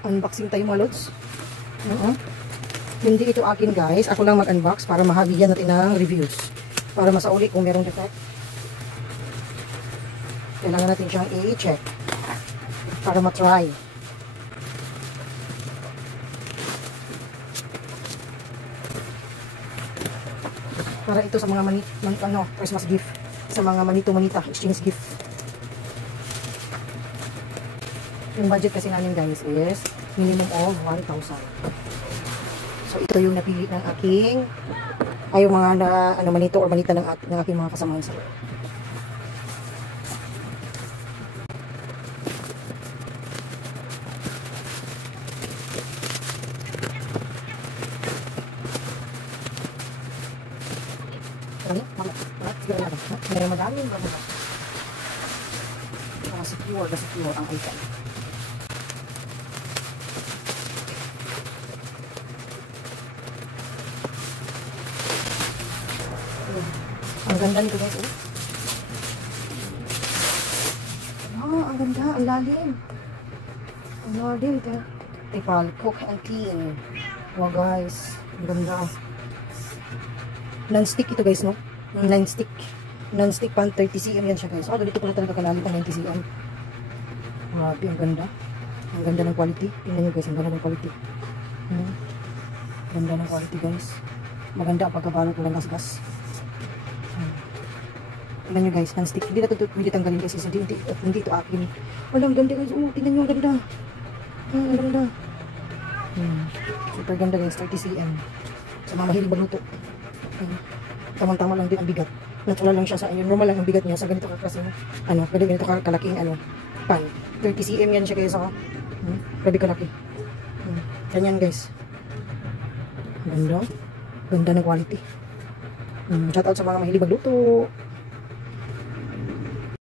Unboxing tayo mga lods. Hindi ito akin guys. Ako lang mag-unbox para mahabigyan natin ng reviews. Para masauli kung merong defect. Kailangan natin siyang i-check. Para matry. Para ito sa mga Christmas gift. Sa mga manito-manita, exchange gift. Yung budget kasi namin guys is minimum of 1,000. So ito yung napili ng aking yung mga manito or manita ng aking mga kasamahan sa loob. Meron madaming bagay. Secure ang item. Ang ganda nito guys. Ang ganda, ang lalim. Ang lalim ito. Tipal, cook and clean. Wow guys, ang ganda. Non-stick ito guys, no? Non-stick. Non-stick pan 30 cm yan siya guys. Dito pala talaga kalalim ang 90 cm. Grabe, ang ganda. Ang ganda ng quality. Tingnan nyo guys, ang ganda ng quality. Ganda ng quality guys. Maganda ang pagkabalot ng gas-gas. Tingnan nyo guys, non-stick. Hindi na ito pwede tanggalin kasi hindi ito akin. Walang ganda guys. Tingnan nyo, ang ganda. Ang ganda. Super ganda guys, 30 cm. Sa mga mahilig magluto. Tamang-tama lang din ang bigat. Natural lang siya sa inyo. Normal lang ang bigat niya sa ganito kasi ganito kalaking pan. 30 cm yan siya guys. Grabe kalaki. Ganyan guys. Ganda. Ganda ng quality. Shout out sa mga mahilig magluto.